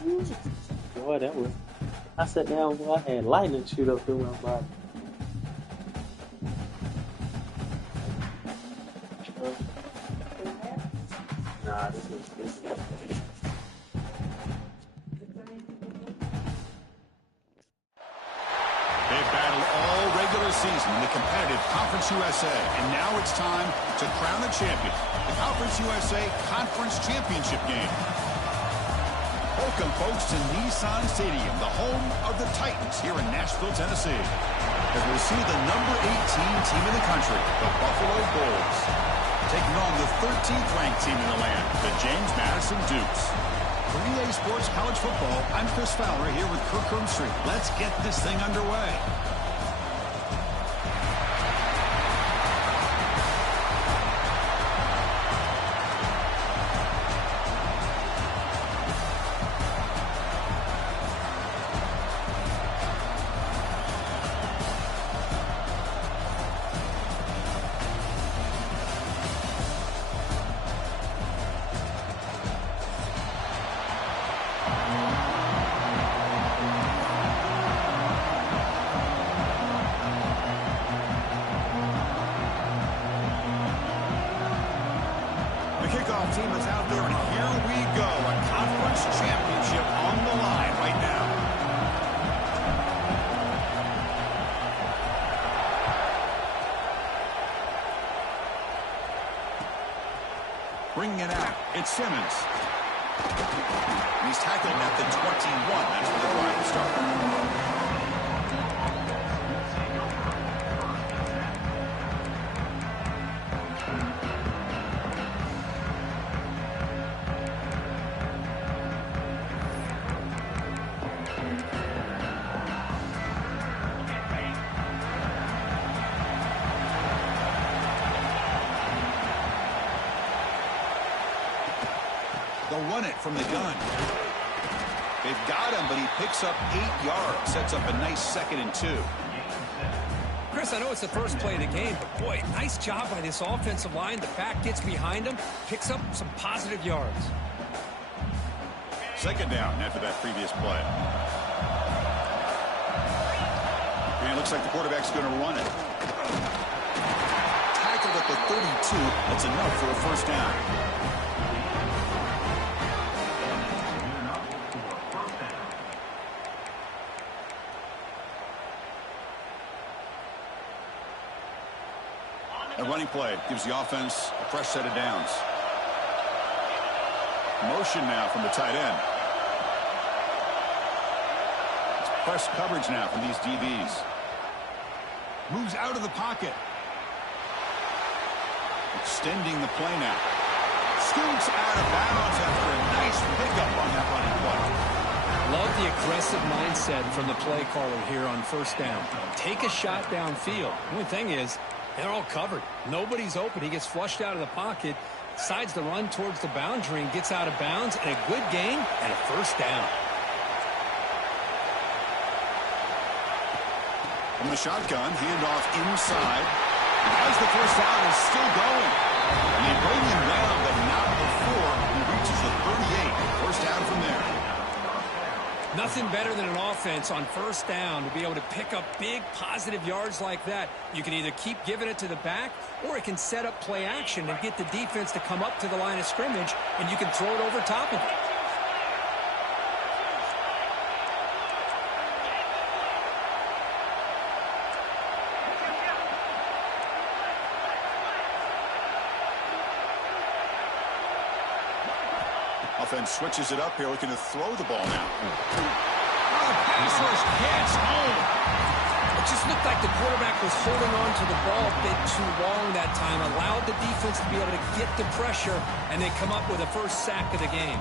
Boy, that was. I sat down, boy, I had lightning shoot up through my body. Uh, nah, this is. They've battled all regular season in the competitive Conference USA, and now it's time to crown a champion. The Conference USA Conference Championship game. Welcome, folks, to Nissan Stadium, the home of the Titans here in Nashville, Tennessee, as we see the number 18 team in the country, the Buffalo Bulls, taking on the 13th ranked team in the land, the James Madison Dukes. For EA Sports College Football, I'm Chris Fowler here with Kirk Herbstreit. Let's get this thing underway. Kickoff team is out there, and here we go. A conference championship on the line right now. Bringing it out, it's Simmons. He's tackled at the 21. That's where the drive will start. They'll run it from the gun. They've got him, but he picks up 8 yards. Sets up a nice 2nd and 2. Chris, I know it's the first play of the game, but boy, nice job by this offensive line. The back gets behind him, picks up some positive yards. 2nd down after that previous play. And it looks like the quarterback's going to run it. Tackled at the 32. That's enough for a 1st down. A running play gives the offense a fresh set of downs. Motion now from the tight end. It's press coverage now from these DBs. Moves out of the pocket. Extending the play now. Scoots out of bounds after a nice pickup on that running play. Love the aggressive mindset from the play caller here on 1st down. Take a shot downfield. The only thing is, they're all covered. Nobody's open. He gets flushed out of the pocket, decides to run towards the boundary and gets out of bounds, and a good gain and a 1st down. From the shotgun, handoff inside. As the 1st down is still going. And they bring him down, but not before he reaches the 38. 1st down from there. Nothing better than an offense on 1st down to be able to pick up big positive yards like that. You can either keep giving it to the back, or it can set up play action and get the defense to come up to the line of scrimmage, and you can throw it over top of it. Offense switches it up here, looking to throw the ball now. The pass rush gets home. It just looked like the quarterback was holding on to the ball a bit too long that time, allowed the defense to be able to get the pressure, and they come up with a 1st sack of the game.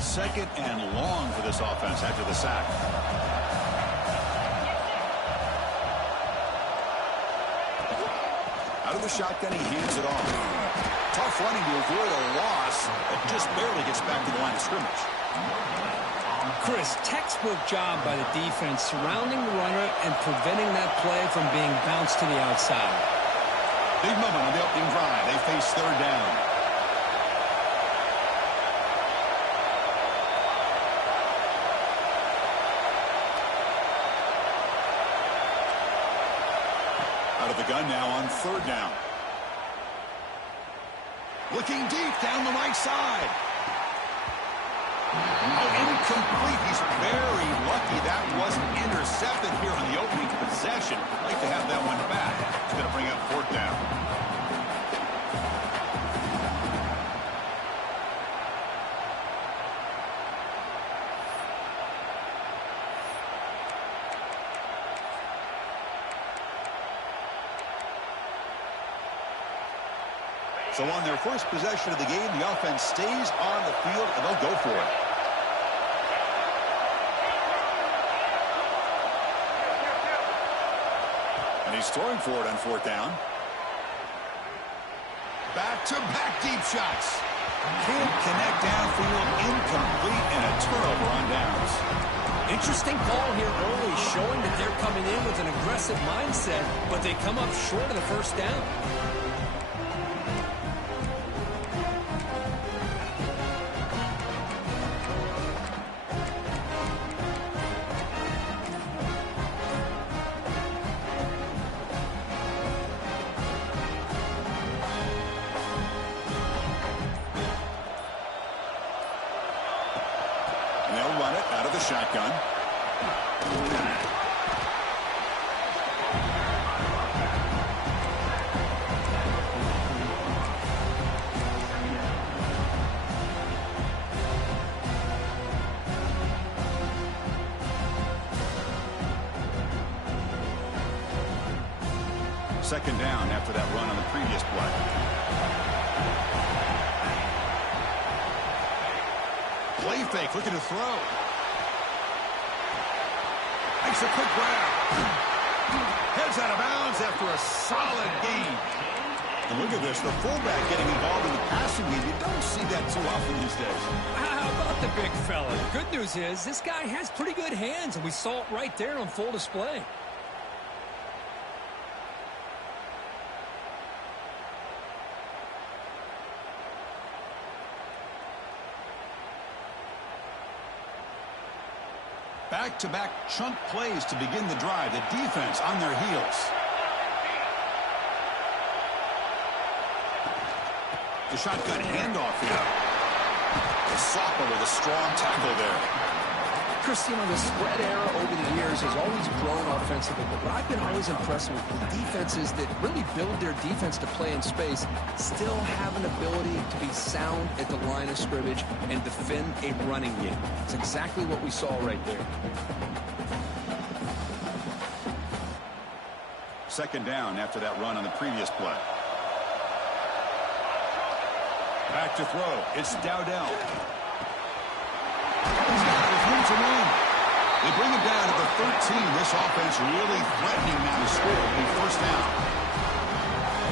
Second and long for this offense after the sack. Out of the shotgun, he hands it off. Tough running to avoid a loss, but just barely gets back to the line of scrimmage. Chris, textbook job by the defense surrounding the runner and preventing that play from being bounced to the outside. Big moment on the opening drive. They face third down. Out of the gun now on third down. Looking deep down the right side. Oh, incomplete. He's very lucky that wasn't intercepted here on the opening possession. Like to have that one back. He's going to bring up fourth down. So on their first possession of the game, the offense stays on the field, and they'll go for it. And he's throwing for it on fourth down. Back-to-back deep shots. Can't connect downfield, incomplete, and a turnover on downs. Interesting call here early, showing that they're coming in with an aggressive mindset, but they come up short of the first down. Shotgun. Second down after that run on the previous play. Play fake, looking to throw. Makes a quick grab. Heads out of bounds after a solid gain. And look at this, the fullback getting involved in the passing game. You don't see that too often these days. How about the big fella? The good news is this guy has pretty good hands, and we saw it right there on full display. Back-to-back chunk plays to begin the drive. The defense on their heels. The shotgun handoff here. The Sopper with a strong tackle there. Chris, you know, the spread era over the years has always grown offensively, but what I've been always impressed with defenses that really build their defense to play in space still have an ability to be sound at the line of scrimmage and defend a running game. It's exactly what we saw right there. Second down after that run on the previous play. Back to throw. It's Dowdell. To run. They bring him down to the 13. This offense really threatening now to score a first down.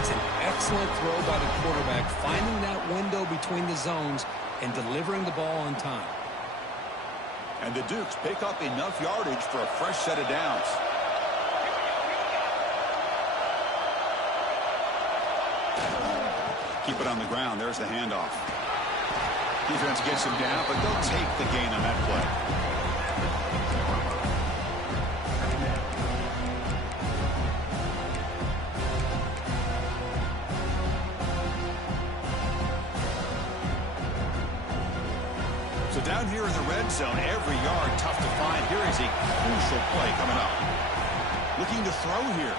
It's an excellent throw by the quarterback, finding that window between the zones and delivering the ball on time. And the Dukes pick up enough yardage for a fresh set of downs. Keep it on the ground. There's the handoff. Defense gets him down, but they'll take the gain on that play. So down here in the red zone, every yard tough to find. Here is a crucial play coming up. Looking to throw here.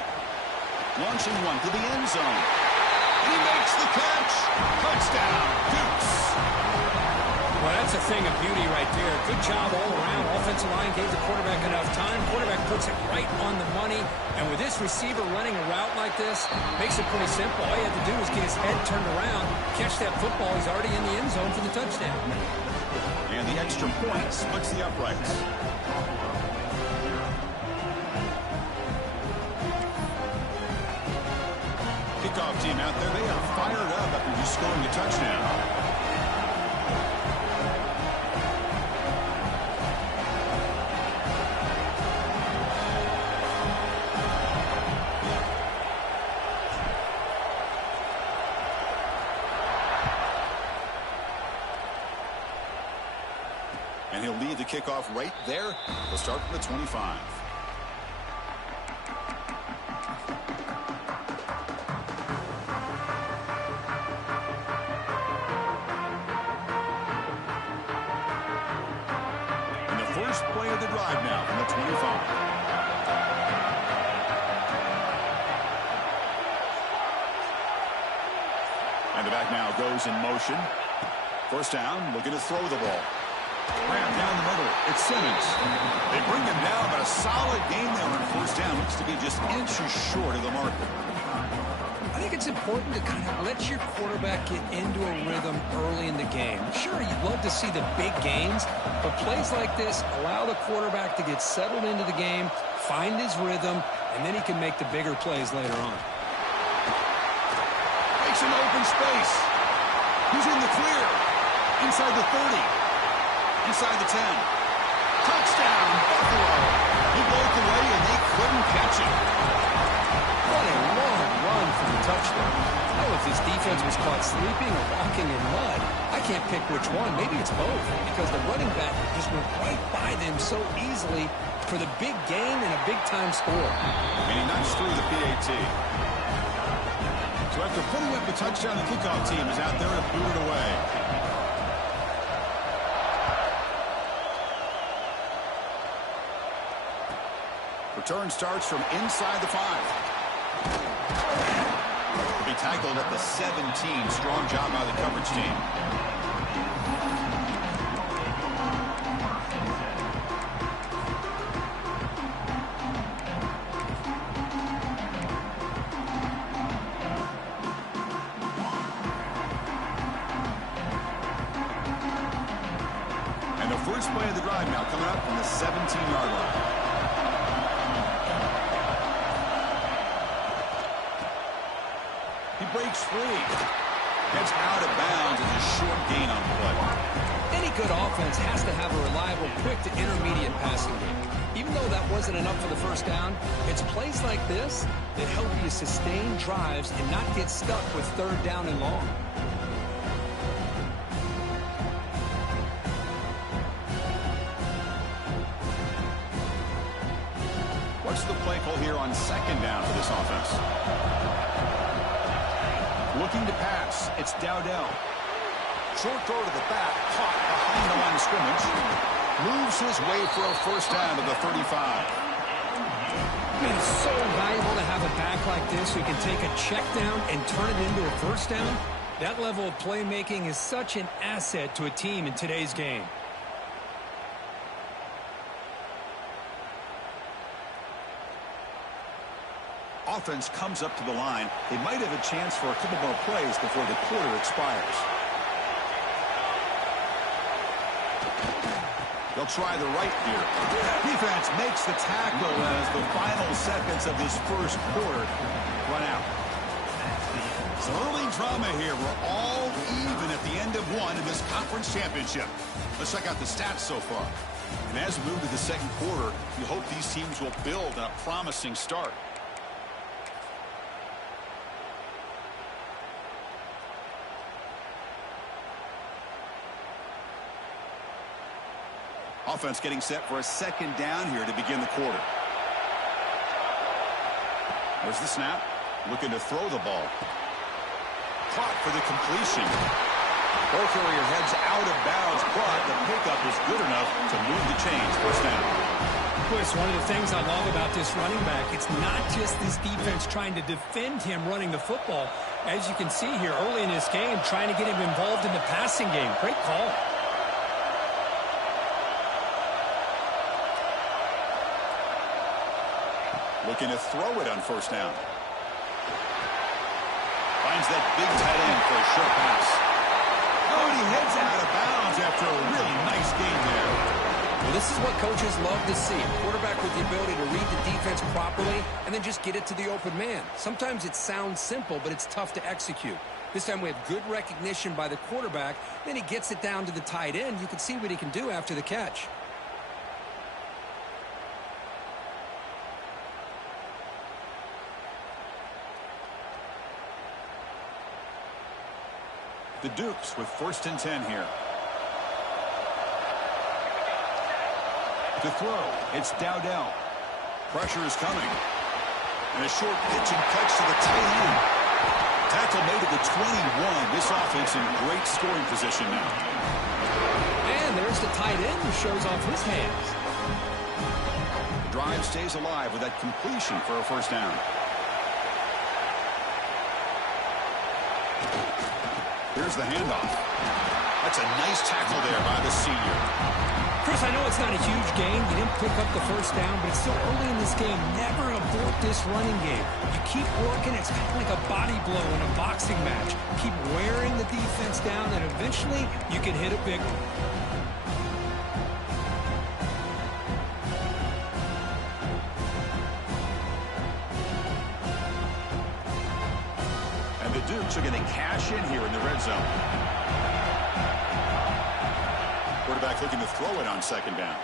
Launching one to the end zone. He makes the catch. Touchdown, Dukes. Well, that's a thing of beauty right there. Good job all around. Offensive line gave the quarterback enough time. Quarterback puts it right on the money. And with this receiver running a route like this, makes it pretty simple. All you have to do is get his head turned around, catch that football. He's already in the end zone for the touchdown. And the extra point splits the uprights. Kickoff team out there, they are fired up after just scoring a touchdown. kickoff right there. We'll start from the 25. And the first play of the drive now from the 25. And the back now goes in motion. First down, looking to throw the ball. Rammed down the middle. It's Simmons. They bring him down, but a solid game there on first down. Looks to be just inches short of the marker. I think it's important to kind of let your quarterback get into a rhythm early in the game. Sure, you'd love to see the big gains, but plays like this allow the quarterback to get settled into the game, find his rhythm, and then he can make the bigger plays later on. Makes an open space. He's in the clear. Inside the 30. Inside the 10. Touchdown, Buffalo. He broke away, and they couldn't catch him. What a long run for the touchdown. I don't know if this defense was caught sleeping or walking in mud. I can't pick which one. Maybe it's both, because the running back just went right by them so easily for the big gain and a big-time score. And he knocks through the PAT. So after putting up the touchdown, the kickoff team is out there to boot it away. Return starts from inside the 5. Will be tackled at the 17. Strong job by the coverage team. And the first play of the drive now coming up from the 17-yard line. He breaks free. Gets out of bounds as a short gain on the play. Any good offense has to have a reliable, quick to intermediate passing game. Even though that wasn't enough for the first down, it's plays like this that help you sustain drives and not get stuck with third down and long. What's the play call here on second down for this offense? Looking to pass. It's Dowdell. Short throw to the back. Caught behind the line of scrimmage. Moves his way for a first down to the 35. I mean, it's so valuable to have a back like this who can take a check down and turn it into a first down. That level of playmaking is such an asset to a team in today's game. Offense comes up to the line. They might have a chance for a couple more plays before the quarter expires. They'll try the right here. Defense makes the tackle as the final seconds of this first quarter run out. Some early drama here. We're all even at the end of one in this conference championship. Let's check out the stats so far. And as we move to the second quarter, we hope these teams will build on a promising start. Offense getting set for a second down here to begin the quarter. There's the snap. Looking to throw the ball. Caught for the completion. Ball carrier heads out of bounds, but the pickup is good enough to move the chains. First down. Chris, one of the things I love about this running back, it's not just this defense trying to defend him running the football. As you can see here early in this game, trying to get him involved in the passing game. Great call. Looking to throw it on first down. Finds that big tight end for a short pass. Oh, and he heads out of bounds after a really nice game there. Well, this is what coaches love to see. A quarterback with the ability to read the defense properly and then just get it to the open man. Sometimes it sounds simple, but it's tough to execute. This time we have good recognition by the quarterback. Then he gets it down to the tight end. You can see what he can do after the catch. The Dukes with 1st and 10 here. To throw, it's Dowdell. Pressure is coming. And a short pitch and catch to the tight end. Tackle made at the 21. This offense in great scoring position now. And there's the tight end who shows off his hands. The drive stays alive with that completion for a first down. Here's the handoff. That's a nice tackle there by the senior. Chris, I know it's not a huge gain. You didn't pick up the first down, but it's still early in this game. Never abort this running game. You keep working. It's kind of like a body blow in a boxing match. Keep wearing the defense down, and eventually you can hit a big one. And the Dukes are going to cash in here in the red zone. Quarterback looking to throw it on second down.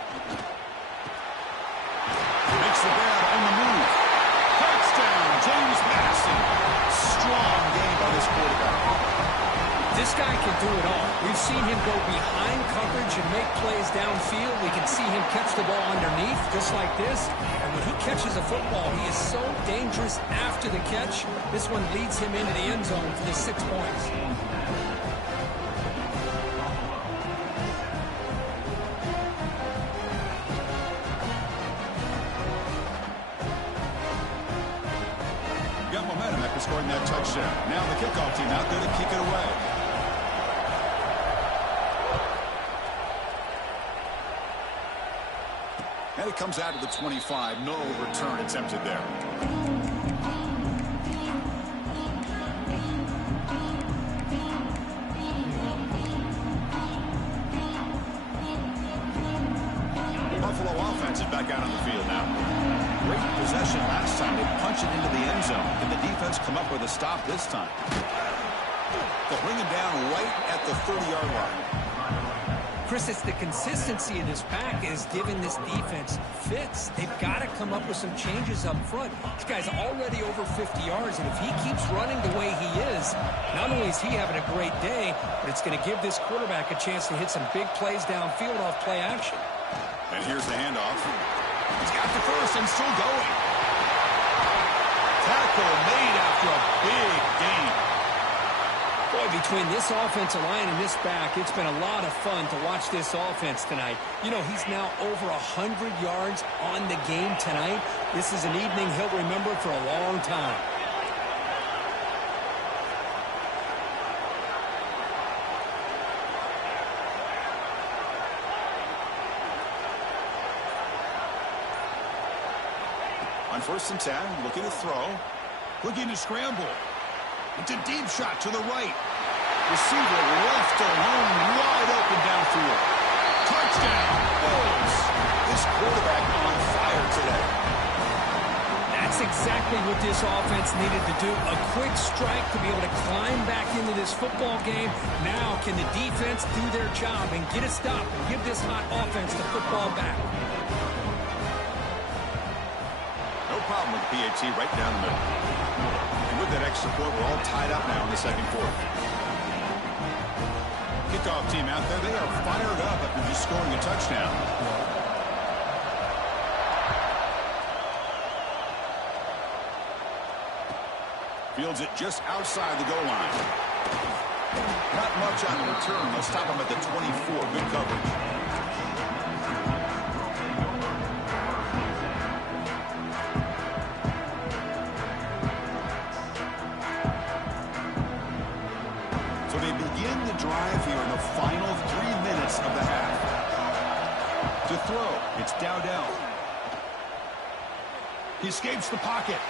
Makes the grab on the move. Touchdown, James Madison. Strong game by this quarterback. This guy can do it all. We've seen him go behind coverage and make plays downfield. We can see him catch the ball underneath, just like this. And when he catches a football, he is so dangerous after the catch. This one leads him into the end zone for the 6 points. Scoring that touchdown. Now the kickoff team out there to kick it away. And it comes out of the 25. No return attempted there. Buffalo offense is back out on the field now. Great possession last time. They punch it into the end zone. And the defense come up with a stop this time. They'll bring him down right at the 30-yard line. Chris, it's the consistency of this pack is giving this defense fits. They've got to come up with some changes up front. This guy's already over 50 yards, and if he keeps running the way he is, not only is he having a great day, but it's going to give this quarterback a chance to hit some big plays downfield off play action. And here's the handoff. He's got the first and still going. Tackle made after a big gain. Boy, between this offensive line and this back, it's been a lot of fun to watch this offense tonight. You know, he's now over 100 yards on the game tonight. This is an evening he'll remember for a long time. On 1st and 10, looking to throw. Looking to scramble. It's a deep shot to the right. Receiver left alone, wide open downfield. Touchdown, Bills. This quarterback on fire today. That's exactly what this offense needed to do. A quick strike to be able to climb back into this football game. Now can the defense do their job and get a stop and give this hot offense the football back? No problem with the PAT right down the middle. And with that extra point, we're all tied up now in the second quarter. Kickoff team out there, they are fired up after just scoring a touchdown. Fields it just outside the goal line. Not much on the return. They'll stop him at the 24. Good coverage. So they begin the drive here in the final 3 minutes of the half. To throw, it's Dowdell. He escapes the pocket.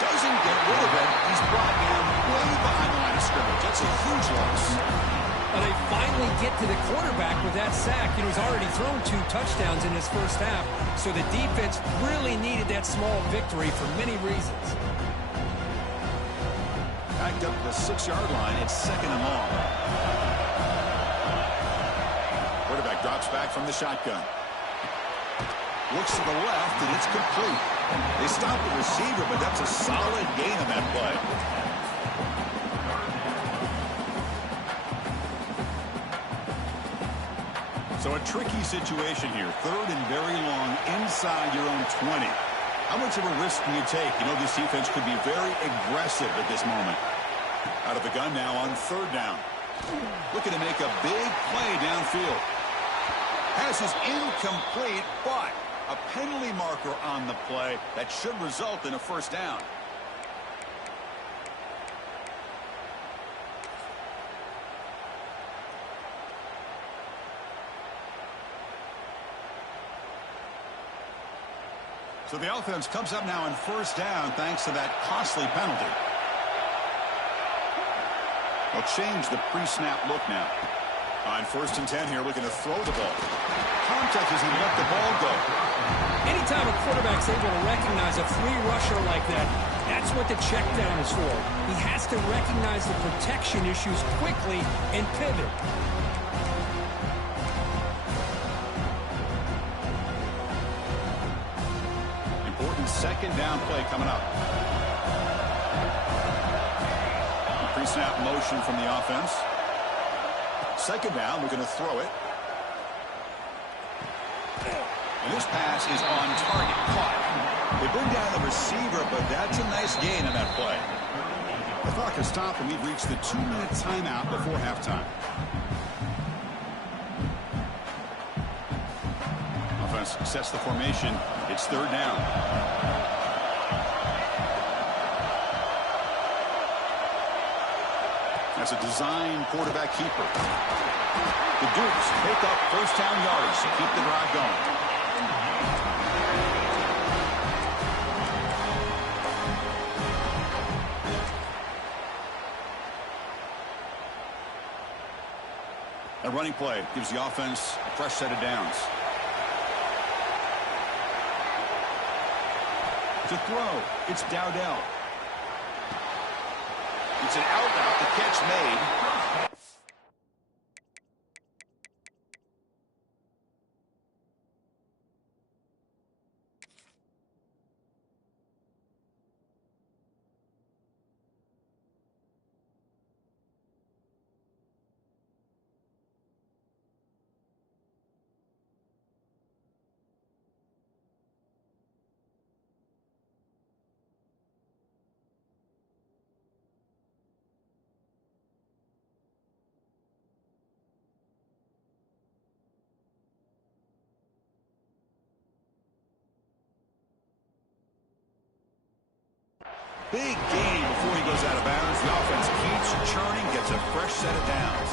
Doesn't get rid of it. He's brought down way behind the line of scrimmage. That's a huge loss. Well, they finally get to the quarterback with that sack. You know, he's already thrown 2 touchdowns in his first half, so the defense really needed that small victory for many reasons. Backed up to the 6-yard line. It's 2nd and long. Quarterback drops back from the shotgun. Looks to the left, and it's complete. They stop the receiver, but that's a solid gain on that play. So a tricky situation here. Third and very long inside your own 20. How much of a risk do you take? You know, this defense could be very aggressive at this moment. Out of the gun now on third down. Looking to make a big play downfield. Pass is incomplete, but a penalty marker on the play that should result in a first down. So the offense comes up now on first down thanks to that costly penalty. They'll change the pre-snap look now. On first and 10 here, looking to throw the ball. Contact as he let the ball go. Anytime a quarterback's able to recognize a free rusher like that, that's what the check down is for. He has to recognize the protection issues quickly and pivot. Important second down play coming up. Pre-snap motion from the offense. Second down, we're going to throw it. And this pass is on target. Caught. They bring down the receiver, but that's a nice gain on that play. The clock has stopped, and we've reached the 2-minute timeout before halftime. Offense sets the formation. It's third down. That's a design quarterback keeper. The Dukes pick up first down yards to keep the drive going. A running play gives the offense a fresh set of downs. To throw, it's Dowdell. It's an out route, the catch made. Big gain before he goes out of bounds. The offense keeps churning, gets a fresh set of downs.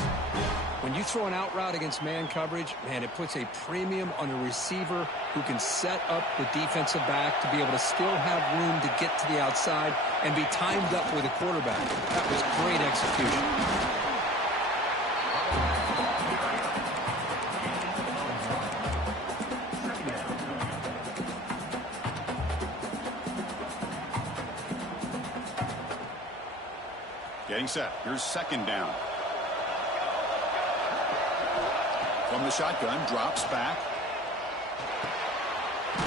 When you throw an out route against man coverage, man, it puts a premium on a receiver who can set up the defensive back to be able to still have room to get to the outside and be timed up with a quarterback. That was great execution. Getting set. Here's second down. From the shotgun, drops back.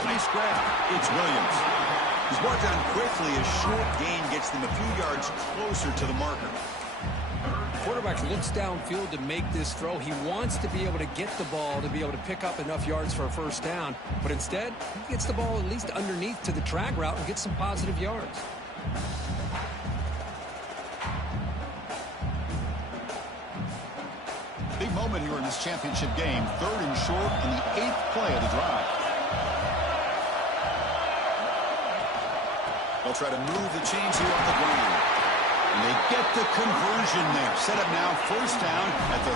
Nice grab. It's Williams. He's brought down quickly. A short gain gets them a few yards closer to the marker. Quarterback looks downfield to make this throw. He wants to be able to get the ball to be able to pick up enough yards for a first down. But instead, he gets the ball at least underneath to the drag route and gets some positive yards. Big moment here in this championship game. Third and short on the 8th play of the drive. They'll try to move the chains here on the ground. And they get the conversion there. Set up now first down at the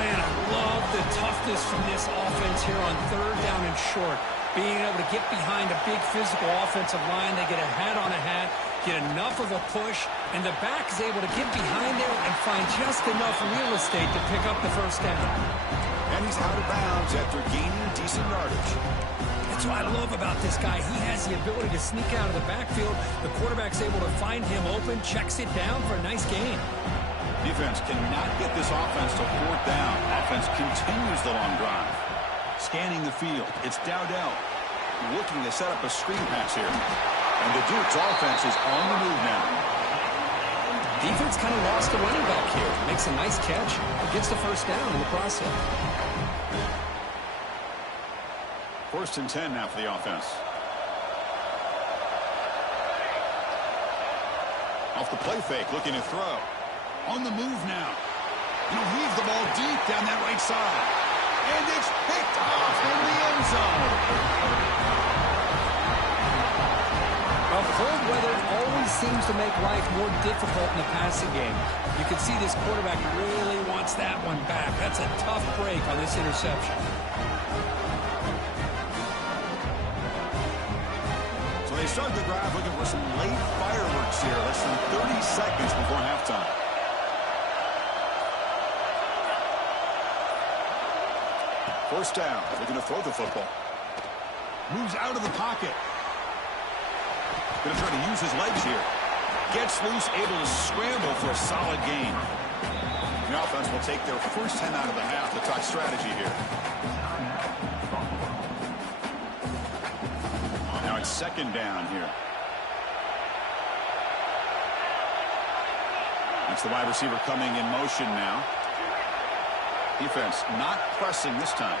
38. Man, I love the toughness from this offense here on third down and short. Being able to get behind a big physical offensive line. They get a hat on a hat, get enough of a push, and the back is able to get behind there and find just enough real estate to pick up the first down. And he's out of bounds after gaining decent yardage. That's what I love about this guy. He has the ability to sneak out of the backfield. The quarterback's able to find him open, checks it down for a nice gain. Defense cannot get this offense to fourth down. Offense continues the long drive. Scanning the field, it's Dowdell looking to set up a screen pass here. And the Duke's offense is on the move now. Defense kind of lost the running back here. Makes a nice catch, but gets the first down in the process. 1st and 10 now for the offense. Off the play fake, looking to throw. On the move now. He'll heave the ball deep down that right side. And it's picked off in the end zone. Well, cold weather always seems to make life more difficult in the passing game. You can see this quarterback really wants that one back. That's a tough break on this interception. So they start the drive looking for some late fireworks here. Less than 30 seconds before halftime. First down, looking to throw the football. Moves out of the pocket. Going to try to use his legs here. Gets loose, able to scramble for a solid gain. The offense will take their first 10 out of the half to talk strategy here. Now it's 2nd down here. It's the wide receiver coming in motion now. Defense not pressing this time.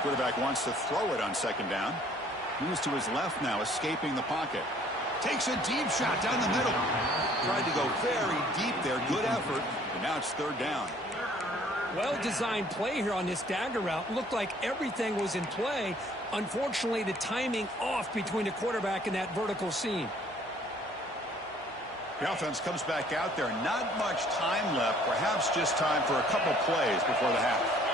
Quarterback wants to throw it on 2nd down. Moves to his left now, escaping the pocket. Takes a deep shot down the middle. Tried to go very deep there. Good effort. And now it's 3rd down. Well-designed play here on this dagger route. Looked like everything was in play. Unfortunately, the timing off between the quarterback and that vertical seam. The offense comes back out there. Not much time left. Perhaps just time for a couple plays before the half.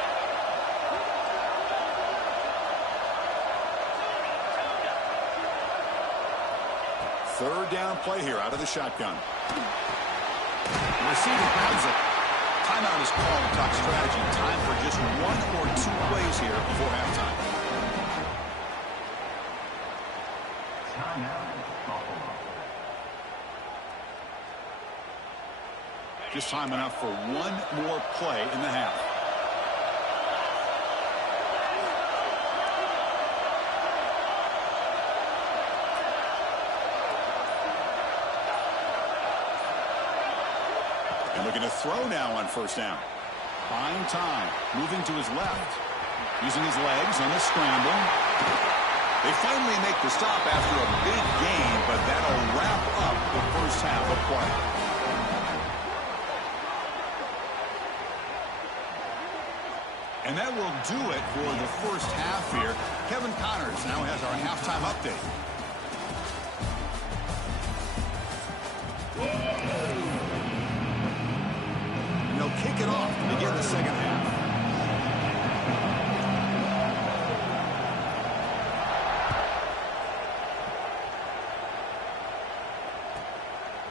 Third down play here out of the shotgun. The receiver grabs it. Timeout is called to talk strategy. Time for just 1 or 2 plays here before halftime. Just time enough for 1 more play in the half. And looking to throw now on 1st down. Buying time. Moving to his left. Using his legs on the scramble. They finally make the stop after a big gain, but that'll wrap up the first half of play. And that will do it for the first half here. Kevin Connors now has our halftime update. And they'll kick it off to begin the 2nd half.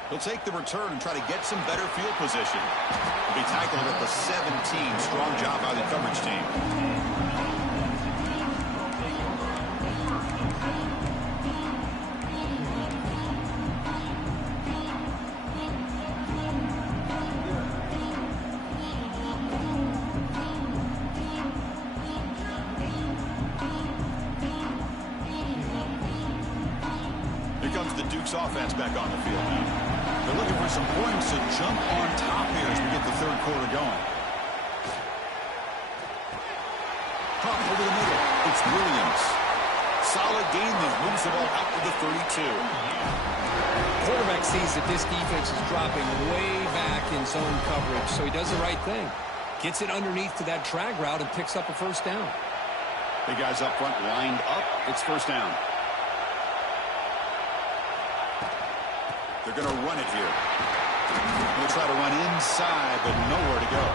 He'll take the return and try to get some better field position. He'll be tackled at the 17. Strong job by the coverage team. Here comes the Duke's offense back on the field now. They're looking for some points to jump on top here as we get the 3rd quarter going. Pump over the middle. It's Williams. Solid gain that moves the ball out to the 32. Quarterback sees that this defense is dropping way back in zone coverage, so he does the right thing. Gets it underneath to that drag route and picks up a 1st down. Big guys up front lined up. It's 1st down. They're going to run it here. They'll try to run inside, but nowhere to go.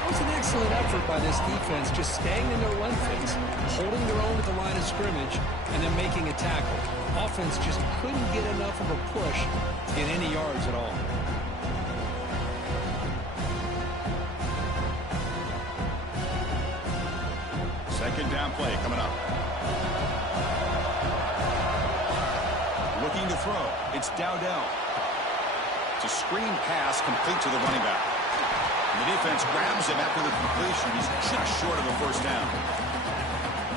It was an excellent effort by this defense, just staying in their run phase, holding their own at the line of scrimmage, and then making a tackle. Offense just couldn't get enough of a push to get any yards at all. Second down play coming up. Looking to throw. It's Dowdell. It's a screen pass complete to the running back. And the defense grabs him after the completion. He's just short of a first down.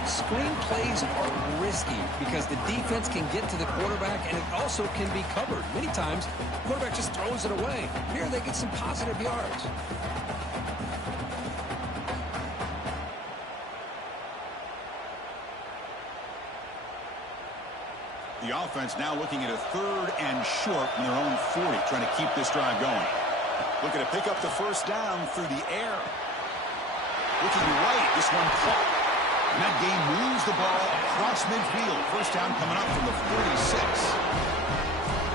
Screen plays are risky because the defense can get to the quarterback and it also can be covered. Many times, the quarterback just throws it away. Here they get some positive yards. The offense now looking at a 3rd and short from their own 40, trying to keep this drive going. Looking to pick up the first down through the air. Looking right, this one caught. And that game moves the ball across midfield. First down coming up from the 46.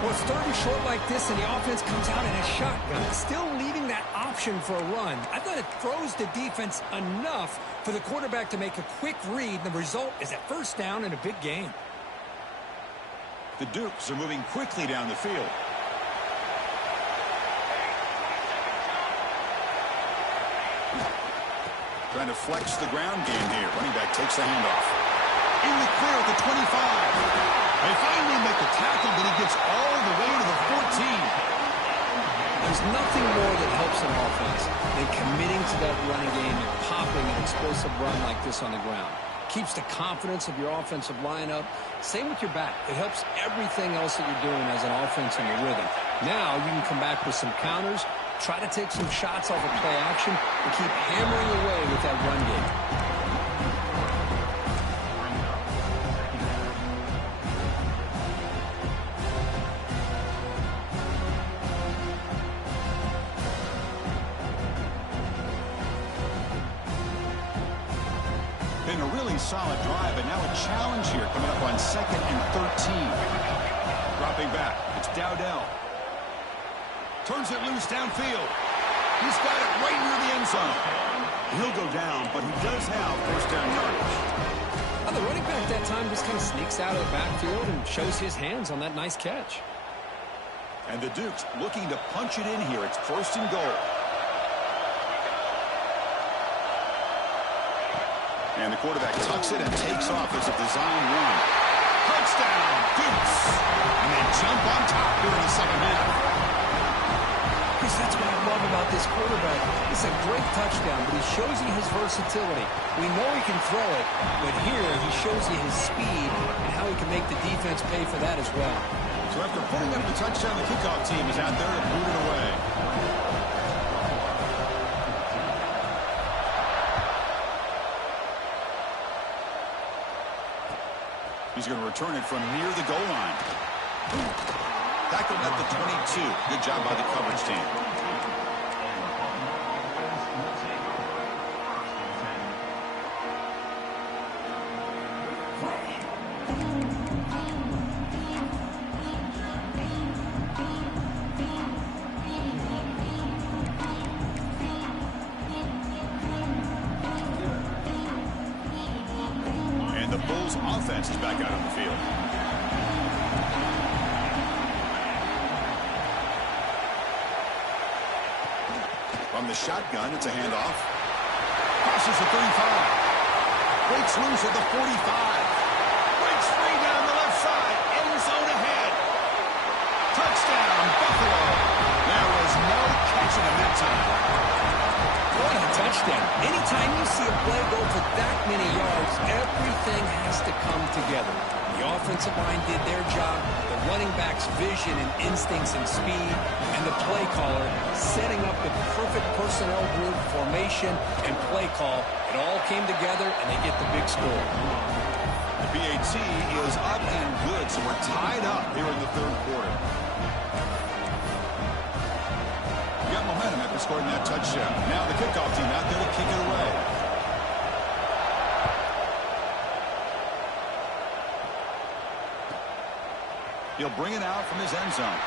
Well, starting short like this and the offense comes out in a shotgun, still leaving that option for a run. I thought it throws the defense enough for the quarterback to make a quick read. The result is a first down in a big game. The Dukes are moving quickly down the field. Trying to flex the ground game here. Running back takes the handoff. In the clear at the 25. They finally make the tackle, but he gets all the way to the 14. There's nothing more that helps an offense than committing to that running game and popping an explosive run like this on the ground. Keeps the confidence of your offensive lineup. Same with your back. It helps everything else that you're doing as an offense in your rhythm. Now you can come back with some counters, try to take some shots off of play action, and keep hammering away with that run game. Been a really solid drive, and now a challenge here coming up on 2nd and 13. Dropping back, it's Dowdell. Turns it loose downfield. He's got it right near the end zone. He'll go down, but he does have first down yardage. Well, the running back that time just kind of sneaks out of the backfield and shows his hands on that nice catch. And the Dukes looking to punch it in here. It's 1st and goal. And the quarterback tucks it and takes off as a design run. Touchdown, Dukes! And they jump on top here in the second half. Chris, that's what I love about this quarterback. It's a great touchdown, but he shows you his versatility. We know he can throw it, but here he shows you his speed and how he can make the defense pay for that as well. So after putting up the touchdown, the kickoff team is out there to boot it away. He's going to return it from near the goal line. Tackled at the 22. Good job by the coverage team. And the Bulls offense is back out on the field. From the shotgun, it's a handoff. Crosses the 35. Breaks loose at the 45. Breaks free down the left side. End zone ahead. Touchdown, Buffalo. There was no catching him that time. What a touchdown. Anytime you see a play go for that many yards, everything has to come together. The offensive line did their job, the running back's vision and instincts and speed, and the play caller setting up the perfect personnel group, formation, and play call. It all came together, and they get the big score. The PAT is up and good, so we're tied up here in the third quarter. We got momentum after scoring that touchdown. Now the kickoff team out there to kick it away. He'll bring it out from his end zone.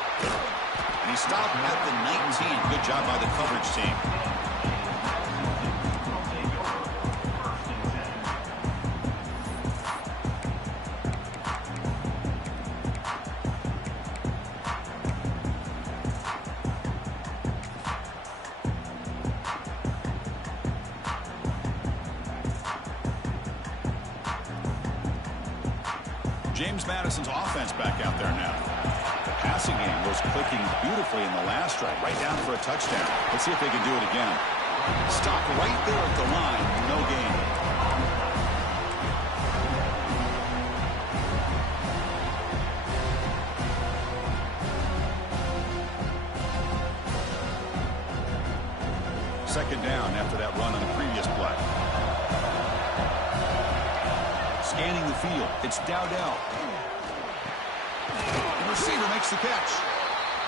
And he stopped at the 19. Good job by the coverage team. James Madison's offense back out there now. passing game was clicking beautifully in the last drive, right down for a touchdown. Let's see if they can do it again. Stop right there at the line, no gain. Second down after that run on the previous play. Scanning the field. It's Dowdell. The receiver makes the catch.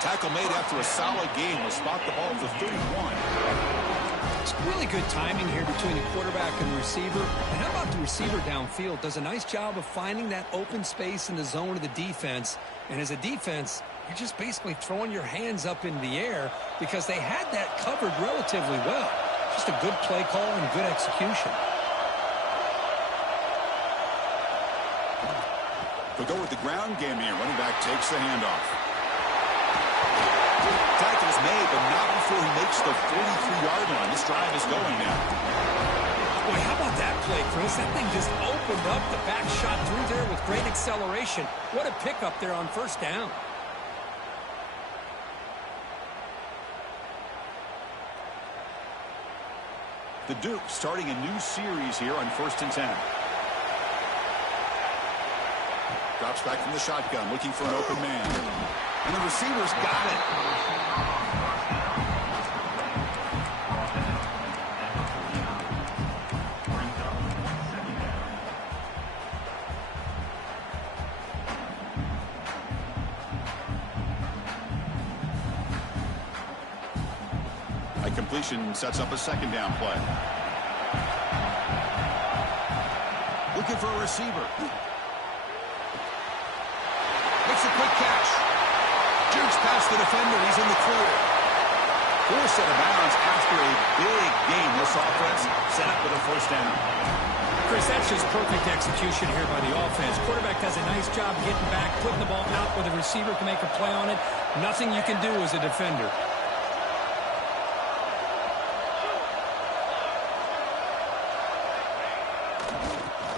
Tackle made after a solid gain will spot the ball at the 31. It's really good timing here between the quarterback and the receiver. And how about the receiver downfield? Does a nice job of finding that open space in the zone of the defense. And as a defense, you're just basically throwing your hands up in the air because they had that covered relatively well. Just a good play call and good execution. They'll go with the ground game here. Running back takes the handoff. Tackle is made, but not before he makes the 43-yard line. This drive is going now. Boy, how about that play, Chris? That thing just opened up. The back shot through there with great acceleration. What a pickup there on first down. The Duke starting a new series here on 1st and 10. Drops back from the shotgun, looking for an open man. And the receiver's got it. A completion sets up a second down play. Looking for a receiver. Makes a quick catch. Jukes past the defender. He's in the clear. Forced out of bounds after a big gain. This offense set up with a first down. Chris, that's just perfect execution here by the offense. Quarterback does a nice job getting back, putting the ball out where the receiver can make a play on it. Nothing you can do as a defender.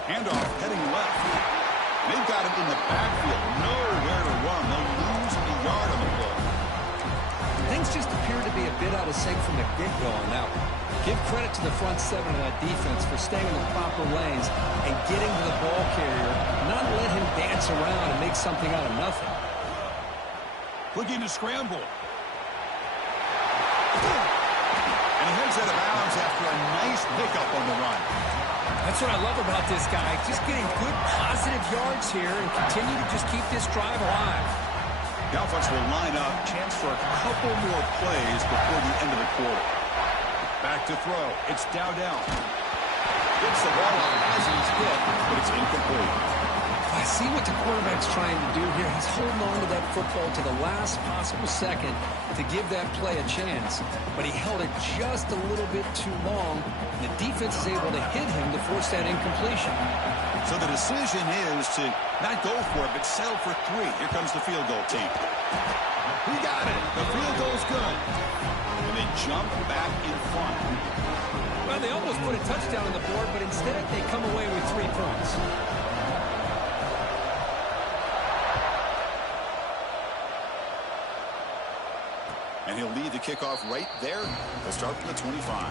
Handoff heading left. They've got him in the backfield. Nowhere to run. They'll lose a yard on the play. Things just appear to be a bit out of sync from the get-go on that one. Give credit to the front seven of that defense for staying in the proper lanes and getting to the ball carrier, not let him dance around and make something out of nothing. Looking to scramble. And he heads out of bounds after a nice pickup on the run. That's what I love about this guy. Just getting good positive yards here and continue to just keep this drive alive. The offense will line up. Chance for a couple more plays before the end of the quarter. Back to throw. It's Dowdell. Gets the ball out as he's hit, but it's incomplete. I see what the quarterback's trying to do here. He's holding on to that football to the last possible second to give that play a chance. But he held it just a little bit too long. The defense is able to hit him to force that incompletion. So the decision is to not go for it, but settle for 3. Here comes the field goal team. We got it. The field goal's good. And they jump back in front. Well, they almost put a touchdown on the board, but instead they come away with 3 points. And he'll lead the kickoff right there. They'll start from the 25.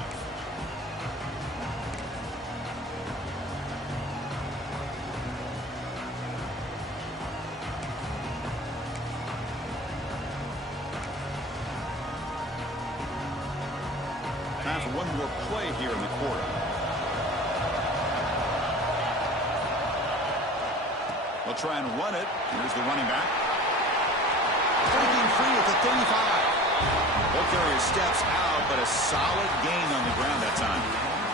Time for one more play here in the quarter. They'll try and run it. Here's the running back. Breaking free at the 35. Ball carrier steps out, but a solid gain on the ground that time.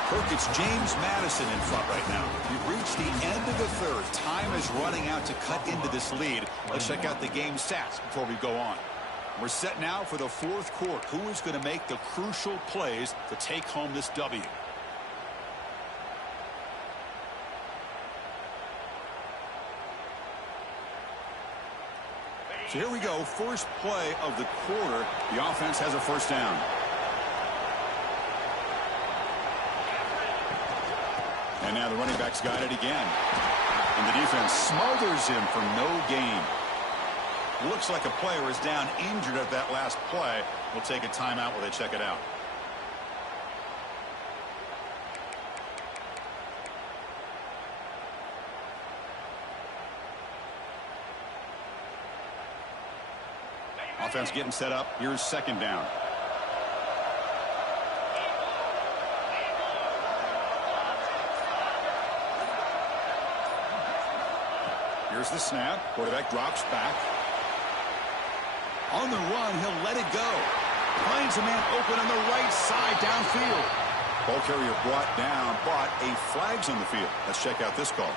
Kirk, it's James Madison in front right now. We've reached the end of the third. Time is running out to cut into this lead. Let's check out the game stats before we go on. We're set now for the 4th quarter. Who is going to make the crucial plays to take home this W? So here we go. First play of the quarter. The offense has a first down. And now the running back's got it again. And the defense smothers him for no gain. Looks like a player is down injured at that last play. We'll take a timeout while they check it out. Offense getting set up. Here's second down. Here's the snap. Quarterback drops back. On the run, he'll let it go. Finds a man open on the right side downfield. Ball carrier brought down, but a flag's on the field. Let's check out this call.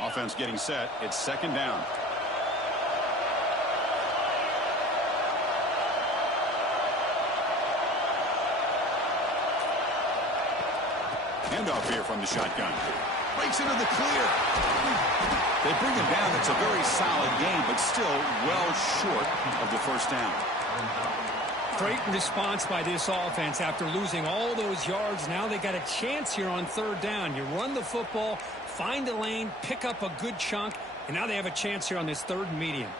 Offense getting set. It's second down. Handoff here from the shotgun. Breaks into the clear. They bring him down. It's a very solid game, but still well short of the first down. Great response by this offense after losing all those yards. Now they got a chance here on third down. You run the football, find a lane, pick up a good chunk, and now they have a chance here on this third and medium.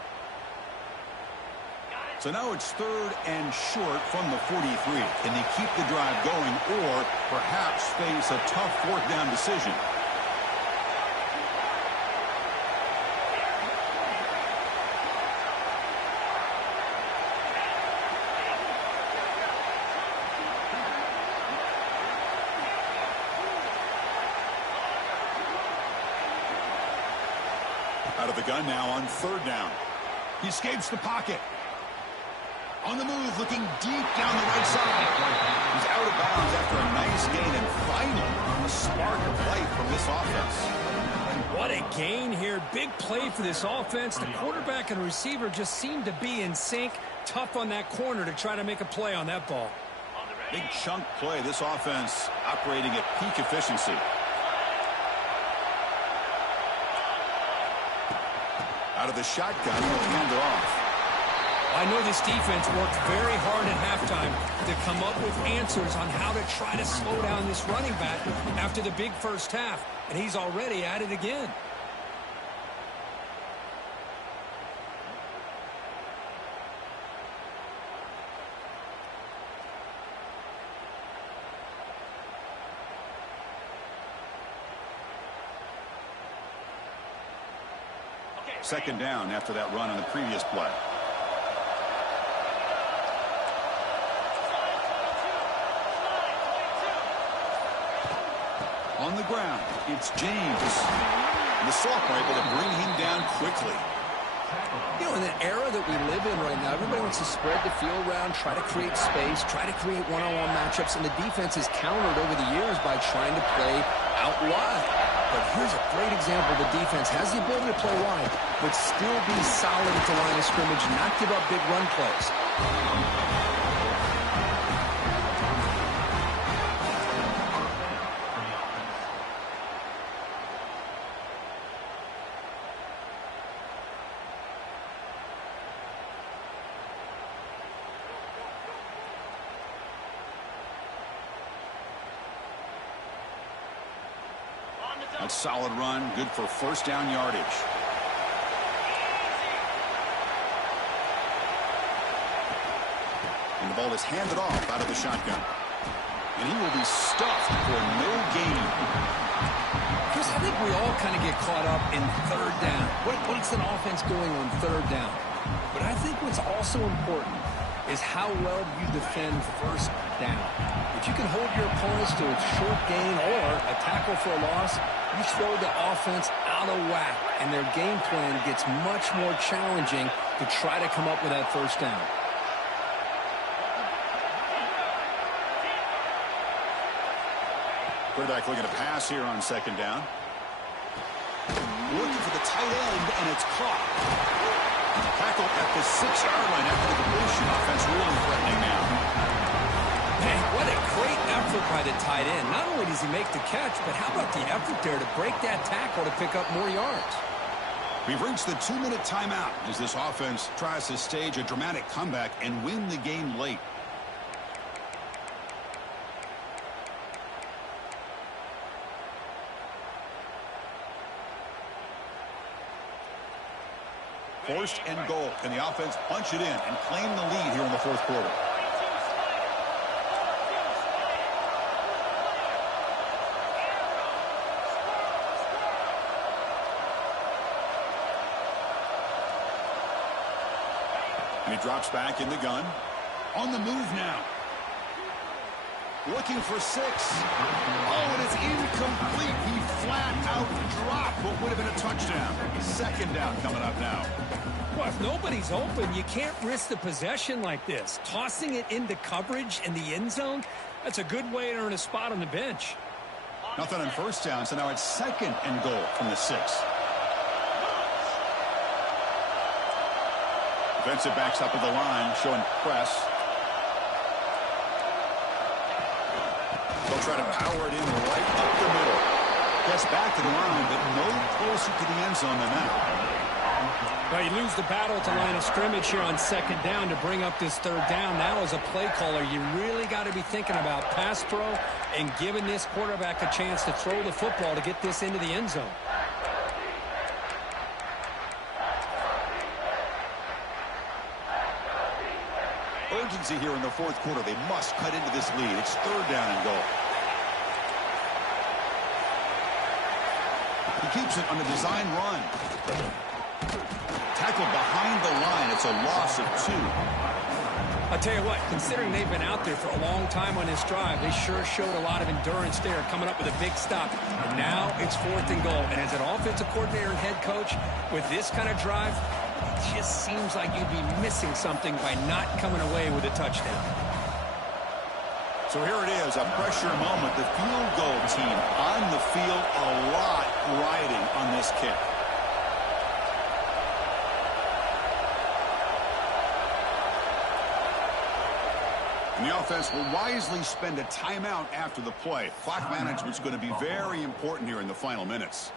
So now it's third and short from the 43. Can they keep the drive going or perhaps face a tough fourth down decision? Out of the gun now on third down. He escapes the pocket. On the move, looking deep down the right side. He's out of bounds after a nice gain, and finally, a spark of life from this offense. What a gain here. Big play for this offense. The quarterback and receiver just seem to be in sync. Tough on that corner to try to make a play on that ball. Big chunk play. This offense operating at peak efficiency. Out of the shotgun, he'll hand it off. I know this defense worked very hard at halftime to come up with answers on how to try to slow down this running back after the big first half, and he's already at it again. Second down after that run on the previous play. On the ground, it's James. And the sophomore able to bring him down quickly. You know, in the era that we live in right now, everybody wants to spread the field around, try to create space, try to create one-on-one matchups, and the defense has countered over the years by trying to play out wide. But here's a great example. The defense has the ability to play wide, but still be solid at the line of scrimmage and not give up big run plays. A solid run, good for first down yardage. And the ball is handed off out of the shotgun. And he will be stuffed for no gain. Chris, I think we all kind of get caught up in third down. What's an offense doing on third down? But I think what's also important is how well you defend first down. If you can hold your opponents to a short gain or a tackle for a loss, you throw the offense out of whack, and their game plan gets much more challenging to try to come up with that first down. Quarterback looking to pass here on second down. Looking for the tight end, and it's caught. Tackle at the 6-yard line after the completion. Offense really threatening now. Man, what a great effort by the tight end. Not only does he make the catch, but how about the effort there to break that tackle to pick up more yards? We've reached the 2-minute timeout as this offense tries to stage a dramatic comeback and win the game late. First and goal. Can the offense punch it in and claim the lead here in the fourth quarter? And he drops back in the gun. On the move now. Looking for 6. Oh, and it's incomplete. He flat out dropped what would have been a touchdown. Second down coming up now. Well, if nobody's open, you can't risk the possession like this. Tossing it into coverage in the end zone, that's a good way to earn a spot on the bench. Nothing on first down, so now it's second and goal from the 6. Defensive backs up at the line, showing press. They'll try to power it in right up the middle. Gets back to the line, but no closer to the end zone than that. Well, you lose the battle at the line of scrimmage here on second down to bring up this third down. Now, as a play caller, you really got to be thinking about pass pro and giving this quarterback a chance to throw the football to get this into the end zone. Urgency here in the fourth quarter. They must cut into this lead. It's third down and goal. He keeps it on the design run. Tackled behind the line. It's a loss of 2. I'll tell you what, considering they've been out there for a long time on this drive, they sure showed a lot of endurance there, coming up with a big stop. And now it's fourth and goal. And as an offensive coordinator and head coach, with this kind of drive, it just seems like you'd be missing something by not coming away with a touchdown. So here it is, a pressure moment. The field goal team on the field, a lot riding on this kick. And the offense will wisely spend a timeout after the play. Clock management's going to be very important here in the final minutes.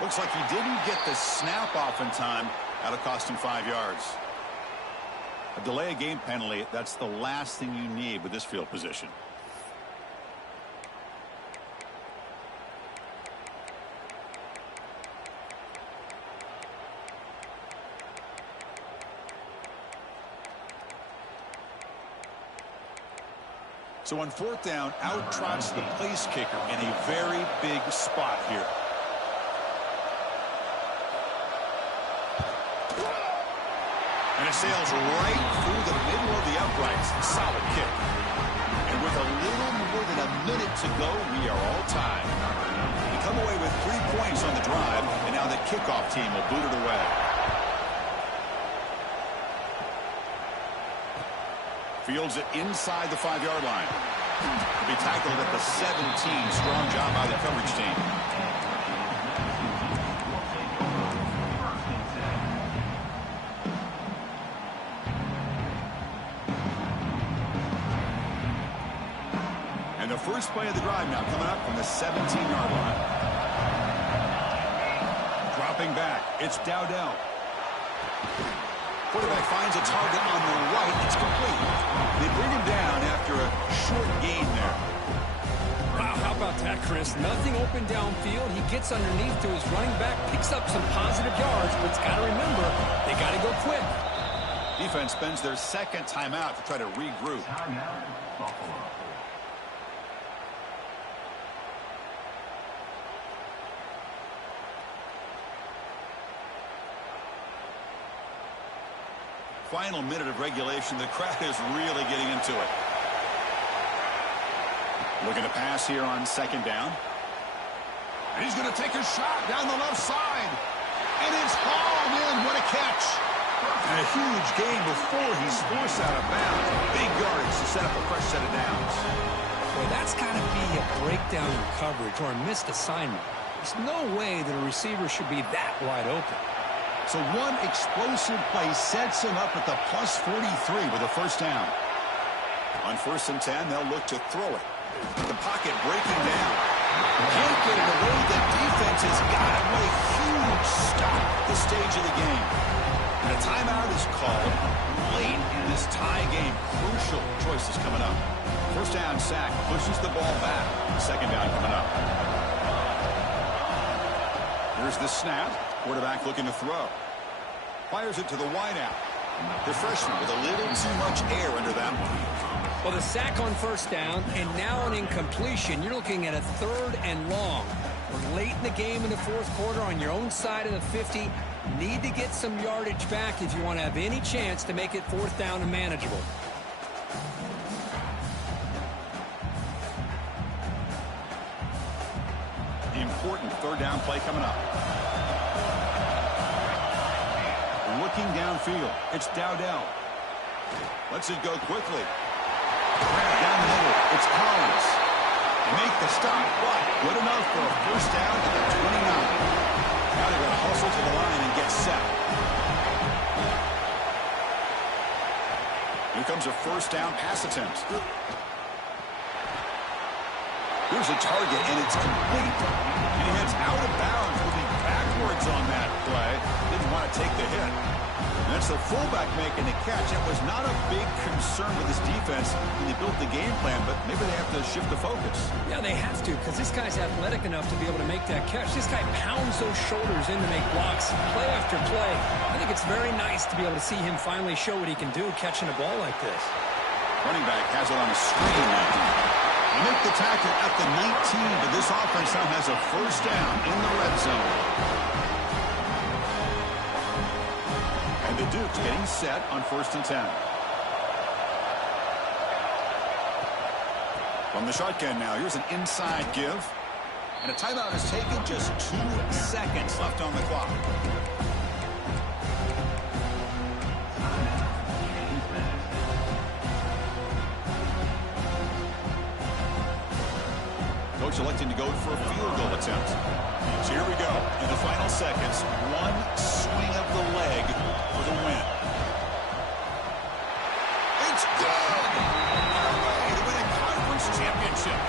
Looks like he didn't get the snap off in time. That'll cost him 5 yards. A delay of game penalty, that's the last thing you need with this field position. So on fourth down, out trots the place kicker in a very big spot here. And it sails right through the middle of the uprights. Solid kick. And with a little more than a minute to go, we are all tied. We come away with 3 points on the drive, and now the kickoff team will boot it away. Fields it inside the 5-yard line. He'll be tackled at the 17. Strong job by the coverage team. And the first play of the drive now coming up from the 17-yard line. Dropping back, it's Dowdell. Quarterback finds a target on the right. It's complete. They bring him down after a short gain there. Wow, how about that, Chris? Nothing open downfield. He gets underneath to his running back, picks up some positive yards, but it's got to remember, they got to go quick. Defense spends their second timeout to try to regroup. Final minute of regulation. The crowd is really getting into it. Looking to pass here on second down. And he's going to take a shot down the left side. And it's hauled in. What a catch. And a huge gain before he's forced out of bounds. Big yardage to set up a fresh set of downs. Boy, that's got to be a breakdown in coverage or a missed assignment. There's no way that a receiver should be that wide open. So one explosive play sets him up at the plus 43 with a first down. On 1st and 10, they'll look to throw it. The pocket breaking down. Can't get it away. The defense has got him with a huge stop at this stage of the game. And a timeout is called late in this tie game. Crucial choices coming up. First down sack pushes the ball back. Second down coming up. Here's the snap. Quarterback looking to throw. Fires it to the wideout. The freshman with a little too much air under that one. Well, the sack on first down, and now an incompletion. You're looking at a 3rd and long. We're late in the game in the 4th quarter on your own side of the 50. Need to get some yardage back if you want to have any chance to make it 4th down and manageable. The important 3rd down play coming up. Looking downfield. It's Dowdell. Lets it go quickly. Down the middle. It's Collins. They make the stop. But good enough for a first down at the 29. Now they're going to hustle to the line and get set. Here comes a first down pass attempt. Here's a target, and it's complete. And he heads out of bounds, moving backwards on that play. Didn't want to take the hit. And that's the fullback making the catch. It was not a big concern with this defense when they built the game plan, but maybe they have to shift the focus. Yeah, they have to, because this guy's athletic enough to be able to make that catch. This guy pounds those shoulders in to make blocks play after play. I think it's very nice to be able to see him finally show what he can do catching a ball like this. Running back has it on a screen now. They make the tackle at the 19, but this offense now has a first down in the red zone. And the Dukes getting set on 1st and 10. From the shotgun now, here's an inside give. And a timeout is taken, just 2 seconds left on the clock. Coach electing to go for a field goal attempt. So here we go. In the final seconds, one swing of the leg for the win. It's good! Our way to win a conference championship.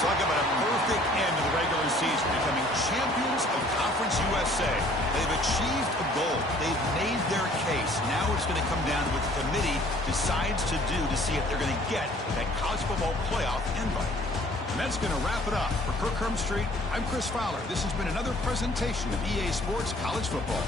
Talk about a perfect end to the regular season, becoming champions of Conference USA. They've achieved a goal. They've made their case. Now it's going to come down to what the committee decides to do to see if they're going to get that college football playoff invite. And that's going to wrap it up. For Kirk Street, I'm Chris Fowler. This has been another presentation of EA Sports College Football.